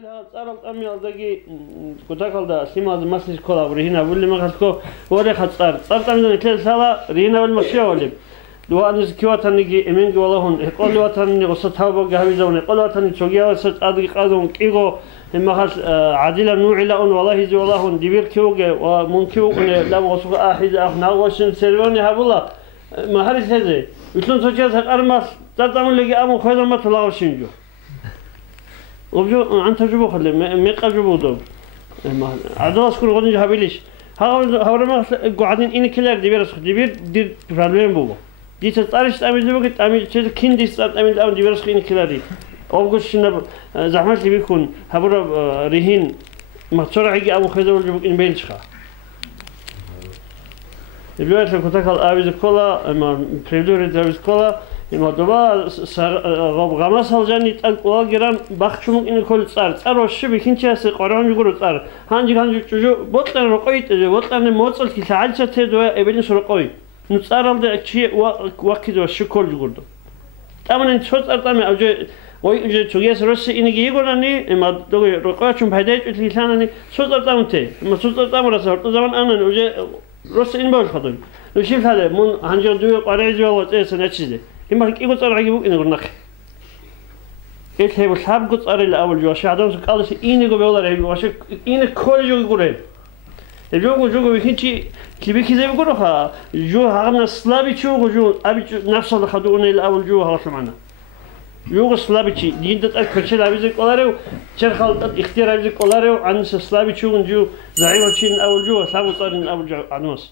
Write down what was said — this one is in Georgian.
წარავ წამიალდაგი გუდაკალდა სიმაზე მასის კოლაბრი ჰინა ვული მაგასკო ორე ხაწარ წარტამიდან ეთლსალა რინაველ მასიავალი დუანის კიواتანიგი ემინგი ვალაჰონ ეკოლიواتანი ოსათავბო გავიზავნე ყოლვათანი ჩოგიავას წადგი ყადონ კიგო მაგას ადილა ნუილა on ვალაჰი ვალაჰონ დიბირ კიუგე მუნკიუგნე ლამოსუგა აჰიზ აჰნავაშინ სერვანი ჰაბულა მაჰარისეზე უთლონ სოჭიას აყარმას წარტამულეგი ამო ხედომათ ლავშინჯო وبجو عن تجربة خلي ميقا جبودو عدواس كل غدين جهابيليش هاورا ما قاعدين إن كلار ديبيرس ديبير دير برالبين بوبو دي تطارش تعمل زبوك تعمل شيء كين دي تعمل أو ديبيرس إن كلاري أوجش شنب زحمة اللي بيكون هبورا رهين مقصورة عجي أبو خيزو الجبوك إن بيلشخا البيوت اللي كنتك الأبيز كولا ما بريدوري دابيز كولا იმოდობა ღამას ალჯანი ტანკუა გერან ბახჩუმ ინ კოლ წარ წაროში ბიქინჩას ყორანი გურო წარ ჰანჯი ჭუჯო ბოტლან როყოიტე ბოტლანი მოწოლკი საალჩა თედო ებინი სროყოი ნუ წარალდე ჩი ვაკიდო შიკოლ გურდო ტამანი ჩოწარტამი აჯე ოი უჯე ჩუგეს როსი ინიგი იგორანი იმადო როყოჩუმ ფაიდაჭი ლისანანი ჩოწარტამთე ჩოწარტამურას ორტო ზამან ანანი უჯე როსი ინბოლ ხადო ნუ შიფალე მუნ ჰანჯი დუე ყარეჯი ვაწეს ნაჩიზე იმარ კიგო წარაგი ბუკინე გორნახ ეთლებ საბგო წარელი აულ ჯოაში ადამიანს ყალისი ინიგო ბეოლარი ვაში ინე ქოლიჯო გურე ეჯოგო ვიხინჩი კიბიქიზე გურო ხა ჯო ჰაღნა სლავი ჩუგო ჯო აბი ნაფსალ ხადუნელ აულ ჯო ჰაღსმანა ჯოგო სლავიჩი დინდა წარ ქერჩელ აბიზე ყოლარე ჩერხალ იხტიარაიზე ყოლარე ანს სლავი ჩუგო ჯო ზაივაჩინ აულ ჯო საბო წარინ აულ ჯო ანოს